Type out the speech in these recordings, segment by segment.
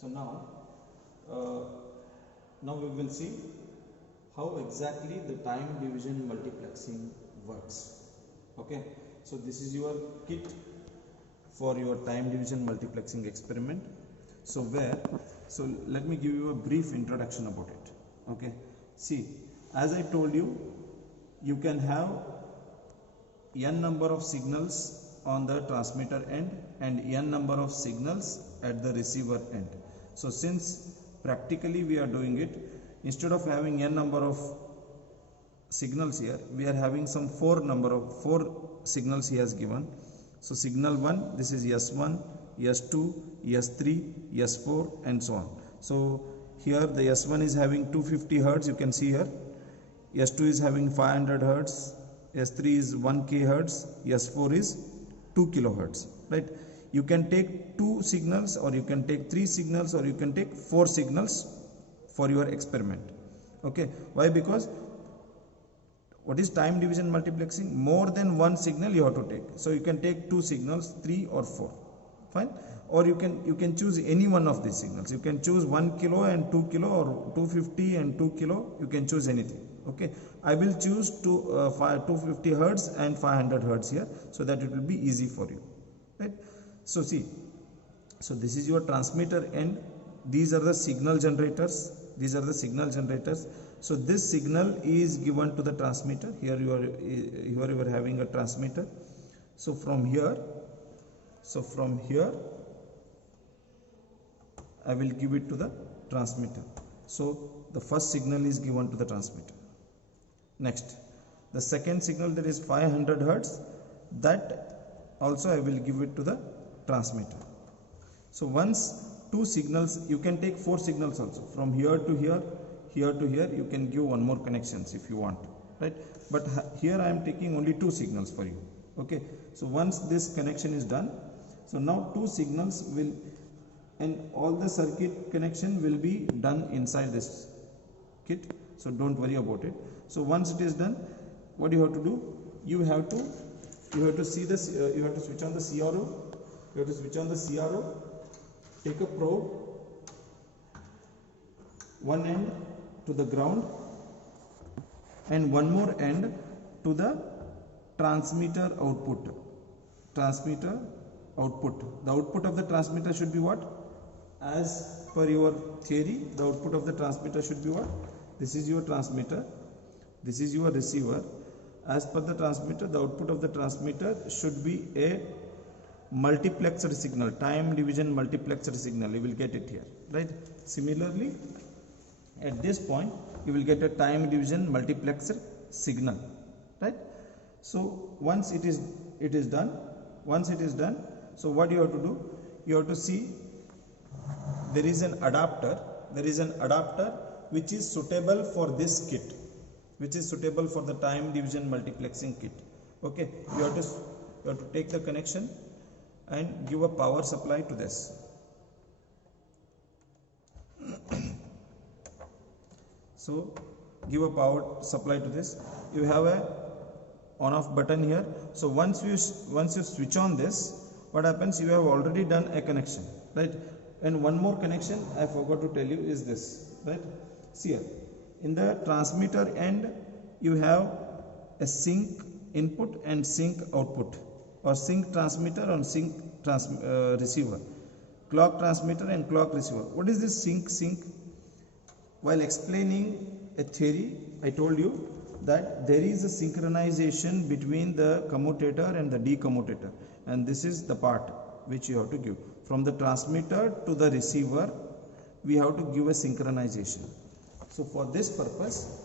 So uh, now we will see how exactly the time division multiplexing works. Okay, so this is your kit for your time division multiplexing experiment. So let me give you a brief introduction about it. Okay, see, as I told you, you can have n number of signals on the transmitter end and n number of signals at the receiver end. So since practically we are doing it, instead of having n number of signals here, we are having some four signals he has given. So signal 1, this is S1, S2, S3, S4 and so on. So here the S1 is having 250 Hertz, you can see here. S2 is having 500 Hertz, S3 is 1k Hertz, S4 is 2 kilohertz, right? You can take 2 signals, or you can take 3 signals, or you can take 4 signals for your experiment. Okay, why? Because what is time division multiplexing? More than one signal you have to take. So you can take 2 signals, 3 or 4, fine. Or you can choose any one of these signals. You can choose 1 kilo and 2 kilo, or 250 and 2 kilo. You can choose anything. Okay, I will choose 250 Hertz and 500 Hertz here, so that it will be easy for you, right? So see, so this is your transmitter end. These are the signal generators. These are the signal generators. So this signal is given to the transmitter. Here you are having a transmitter. So from here I will give it to the transmitter. So the first signal is given to the transmitter. Next, the second signal, that is 500 Hertz, that also I will give it to the transmitter. So once 2 signals, you can take 4 signals also. From here to here, here to here, you can give one more connections if you want, right? But here I am taking only 2 signals for you. Okay, so once this connection is done, so now 2 signals will, and all the circuit connection will be done inside this kit, so don't worry about it. So once it is done, what you have to do? You have to see this. You have to switch on the CRO. You have to switch on the CRO. Take a probe, one end to the ground and one more end to the transmitter output. Transmitter output. The output of the transmitter should be what? As per your theory, the output of the transmitter should be what? This is your transmitter. This is your receiver. As per the transmitter, the output of the transmitter should be a multiplexer signal, time division multiplexer signal. You will get it here, right? Similarly, at this point, you will get a time division multiplexer signal, right? So once it is done, so what you have to do? You have to see there is an adapter. There is an adapter which is suitable for this kit, which is suitable for the time division multiplexing kit. Okay, you have to take the connection and give a power supply to this. So give a power supply to this. You have a on off button here. So once you switch on this, what happens? You have already done a connection, right? And one more connection I forgot to tell you is this, right? See here, in the transmitter end you have a sync input and sync output, or sync transmitter and sync receiver, clock transmitter and clock receiver. What is this sync? While explaining a theory, I told you that there is a synchronization between the commutator and the decommutator, and this is the part which you have to give. From the transmitter to the receiver, we have to give a synchronization. So for this purpose,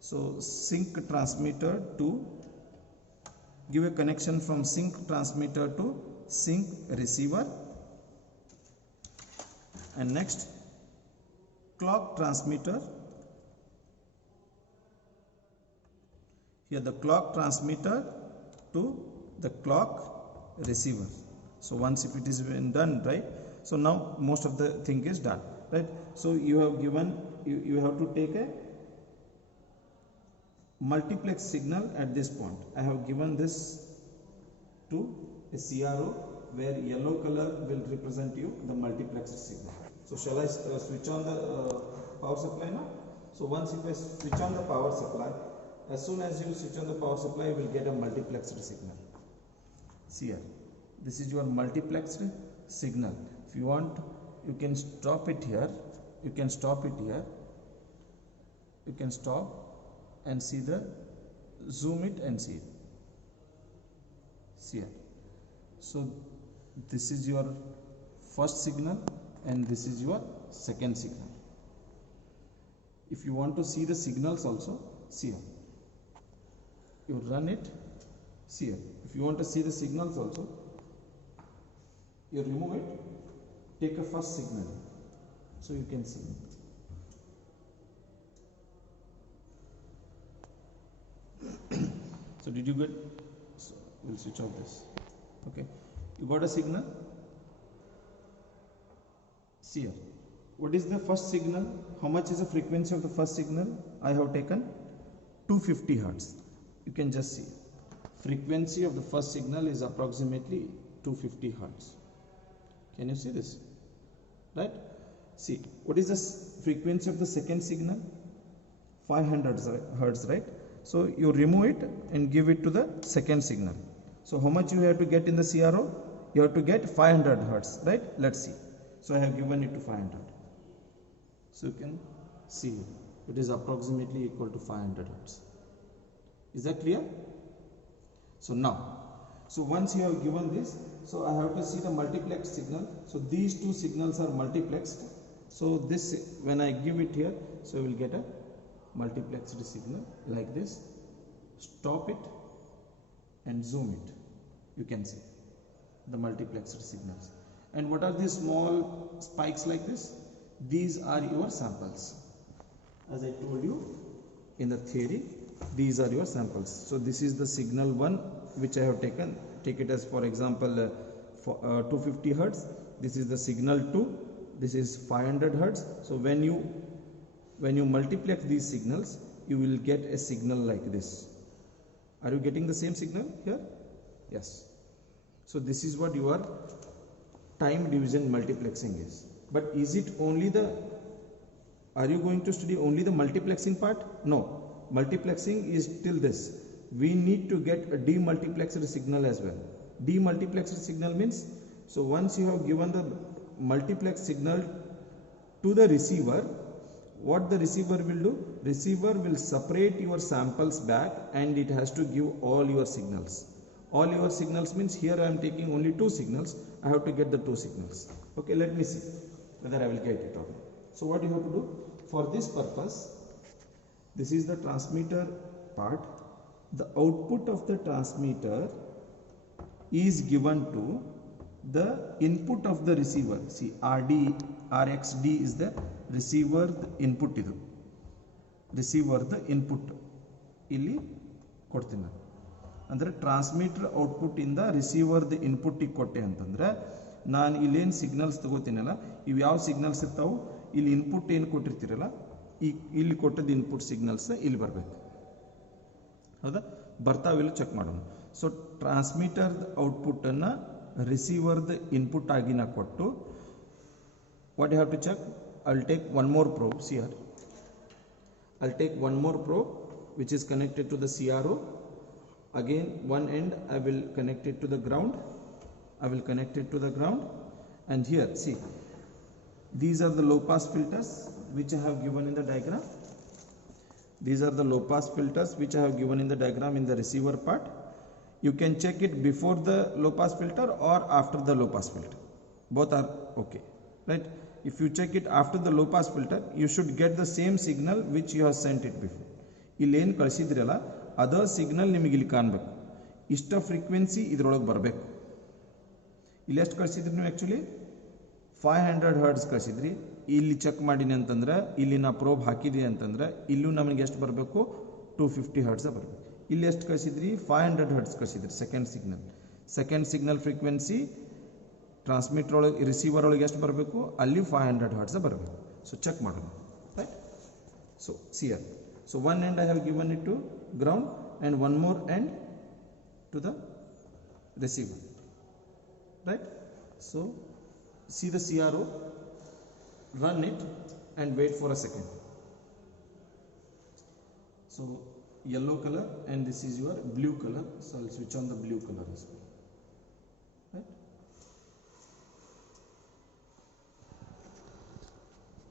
so sync transmitter to give a connection from sync transmitter to sync receiver, and next clock transmitter. Here the clock transmitter to the clock receiver. So once if it is been done, right? So now most of the thing is done, right? So you have given, you have to take a multiplex signal at this point. I have given this to a CRO where yellow color will represent you the multiplexer signal. So shall I switch on the power supply now? So once if I switch on the power supply, as soon as you switch on the power supply, you will get a multiplexed signal. See here, this is your multiplexed signal. If you want, you can stop it here. You can stop it here. You can stop and see the, zoom it and see it. See here. So this is your first signal and this is your second signal. If you want to see the signals also, see here. You run it, see here. If you want to see the signals also, you remove it, take a first signal, so you can see. So did you get, so we'll switch off this. Okay, you got a signal. See here, what is the first signal? How much is the frequency of the first signal? I have taken 250 Hertz. You can just see, frequency of the first signal is approximately 250 Hertz. Can you see this? Right? See, what is the frequency of the second signal? 500 Hertz, right? So you remove it and give it to the second signal. So how much you have to get in the CRO? You have to get 500 Hertz, right? Let's see. So I have given it to 500. So you can see it is approximately equal to 500 Hertz. Is that clear? So now, so once you have given this, so I have to see the multiplex signal. So these two signals are multiplexed. So this, when I give it here, so we will get a multiplexed signal like this. Stop it and zoom it. You can see the multiplexed signals. And what are these small spikes like this? These are your samples. As I told you in the theory, these are your samples. So this is the signal 1 which I have taken. Take it as, for example, 250 Hertz. This is the signal 2. This is 500 Hertz. So when you multiplex these signals, you will get a signal like this. Are you getting the same signal here? Yes. So this is what your time division multiplexing is. But is it only the, are you going to study only the multiplexing part? No. Multiplexing is till this. We need to get a demultiplexed signal as well. Demultiplexed signal means, so once you have given the multiplex signal to the receiver, what the receiver will do? Receiver will separate your samples back and it has to give all your signals. All your signals means here I am taking only 2 signals. I have to get the 2 signals. Okay, let me see whether I will get it or not. So what you have to do? For this purpose, this is the transmitter part. The output of the transmitter is given to the input of the receiver. See, RXD is the receiver input. Receiver the input. Illi kodtini. ಅಂದರೆ transmitter output ಇಂದ ರಿಸೀವರ್ದ ಇನ್ಪುಟ್ಟಿಗೆ ಕೊಟ್ಟೆ ಅಂತಂದ್ರೆ ನಾನು ಇಲ್ಲೇನು signals ತಗೋತೀನಲ್ಲ, ಇವು ಯಾವ signals ಇರ್ತಾವೆ, ಇಲ್ಲಿ ಇನ್ಪುಟ್ ಏನು ಕೊಟ್ಟಿರ್ತೀರಲ್ಲ, ಇಲ್ಲಿ ಕೊಟ್ಟದ ಇನ್ಪುಟ್ ಸಿಗ್ನಲ್ಸ್ ಇಲ್ಲಿ ಬರಬೇಕು. ಹೌದಾ? ಬರ್ತಾವಿಲ್ಲ ಚೆಕ್ ಮಾಡೋಣ. ಸೊ ಟ್ರಾನ್ಸ್ಮಿಟರ್ದ ಔಟ್ಪುಟ್ಟನ್ನು ರಿಸೀವರ್ದ ಇನ್ಪುಟ್ ಆಗಿ ನಾ ಕೊಟ್ಟು, what you have to check? I will take one more probe. C R, I will take one more probe which is connected to the CRO. Again, one end I will connect it to the ground. I will connect it to the ground, and here see, these are the low pass filters which I have given in the diagram. These are the low pass filters which I have given in the diagram in the receiver part. You can check it before the low pass filter or after the low pass filter. Both are okay, right? If you check it after the low pass filter, you should get the same signal which you have sent it before. ಇಲ್ಲಿ ಏನು ಕಳಿಸಿದ್ರಲ್ಲ other signal ನಿಮಗೆ ಇಲ್ಲಿ ಕಾಣಬೇಕು. ಇಷ್ಟ frequency ಇದರೊಳಗೆ ಬರಬೇಕು. ಇಲ್ಲಿ ಎಷ್ಟು ಕಳಿಸಿದ್ರಿ ನೀವು? Actually 500 Hertz ಕಳಿಸಿದ್ರಿ. ಇಲ್ಲಿ ಚೆಕ್ ಮಾಡೀನಿ ಅಂತಂದ್ರೆ, ಇಲ್ಲಿ ನಾ ಪ್ರೋಬ್ ಹಾಕಿದ್ವಿ ಅಂತಂದ್ರೆ ಇಲ್ಲೂ ನಮಗೆ ಎಷ್ಟು ಬರಬೇಕು? 250 Hertz ಬರಬೇಕು. ಇಲ್ಲಿ ಎಷ್ಟು ಕಳಿಸಿದ್ರಿ? 500 Hertz ಕಳಿಸಿದ್ರಿ second signal. Second signal frequency transmitter ಒಳಗೆ, ರಿಸೀವರ್ ಒಳಗೆ ಎಷ್ಟು ಬರಬೇಕು? ಅಲ್ಲಿ 500 Hertz ಬರಬೇಕು. ಸೊ ಚೆಕ್ ಮಾಡೋಣ, ರೈಟ್? ಸೊ ಸಿಯರ್, so one end I have given it to ground and one more end to the receiver, right? So see the CRO. run it and wait for a second. So yellow color and this is your blue color, so I'll switch on the blue color as well. Right?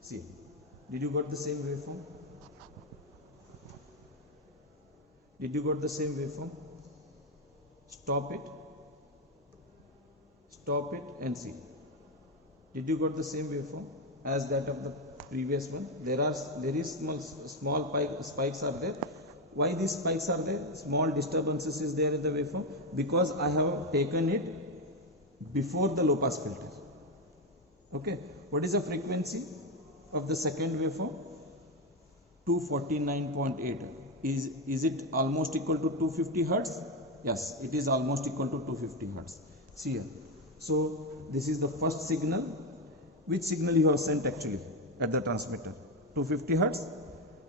See, did you got the same waveform? Did you got the same waveform? Stop it and see. Did you got the same waveform as that of the previous one? There is small spikes are there. Why these spikes are there? Small disturbances is there in the waveform because I have taken it before the low pass filter. Okay, what is the frequency of the second waveform? 249.8. Is it almost equal to 250 hertz? Yes, it is almost equal to 250 hertz. See here. So this is the first signal. Which signal you have sent actually at the transmitter? 250 hertz.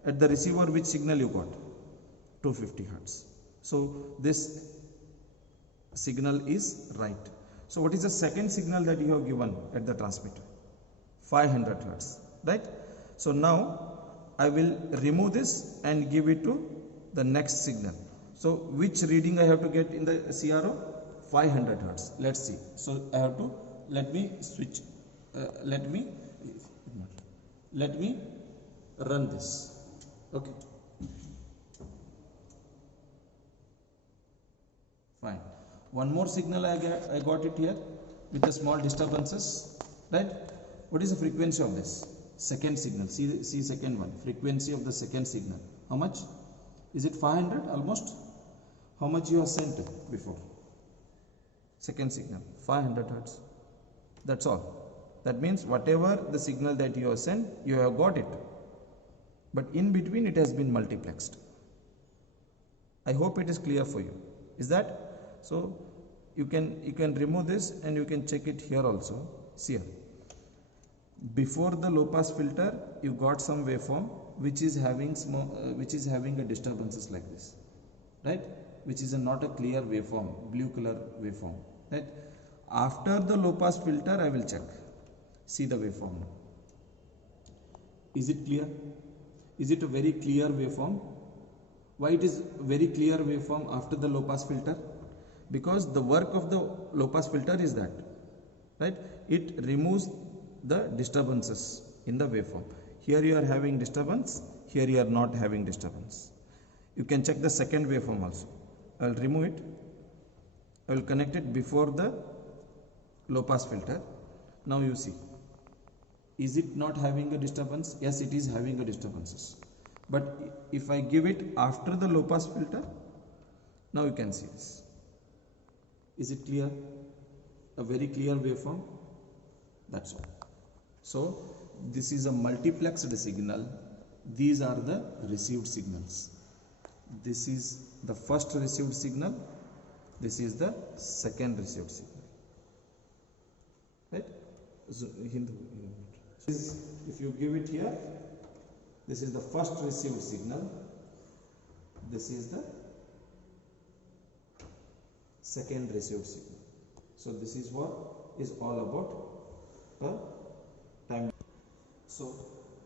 At the receiver, which signal you got? 250 hertz. So this signal is right. So what is the second signal that you have given at the transmitter? 500 hertz, right? So now I will remove this and give it to the next signal. So which reading I have to get in the CRO? 500 hertz. Let's see. So I have to, let me switch, let me run this. Okay. Fine. One more signal I got it here with the small disturbances, right? What is the frequency of this? Second signal. See second one. Frequency of the second signal. How much? Is it 500 almost? How much you have sent before? Second signal 500 hertz. That's all. That means whatever the signal that you have sent, you have got it. But in between it has been multiplexed. I hope it is clear for you. Is that? So you can remove this and you can check it here also. See here. Before the low pass filter, you got some waveform which is having a disturbances like this, right? Which is not a clear waveform, blue color waveform, right? After the low pass filter, I will check. See the waveform now. Is it clear? Is it a very clear waveform? Why it is very clear waveform after the low pass filter? Because the work of the low pass filter is that, right? It removes the disturbances in the waveform. Here you are having disturbance, here you are not having disturbance. You can check the second waveform also. I will remove it. I will connect it before the low pass filter. Now you see. Is it not having a disturbance? Yes, it is having a disturbances. But if I give it after the low pass filter, now you can see this. Is it clear? A very clear waveform. That's all. So this is a multiplexed signal. These are the received signals. This is the first received signal. This is the second received signal. Right? So, if you give it here, this is the first received signal. This is the second received signal. So this is what is all about time. So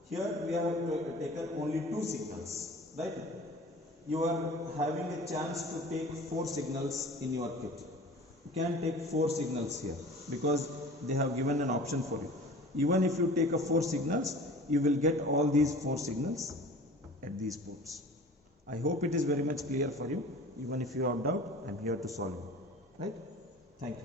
here we have taken only two signals, right? You are having a chance to take 4 signals in your kit. You can take 4 signals here because they have given an option for you. Even if you take 4 signals, you will get all these 4 signals at these ports. I hope it is very much clear for you. Even if you have doubt, I am here to solve it. Right? Thank you.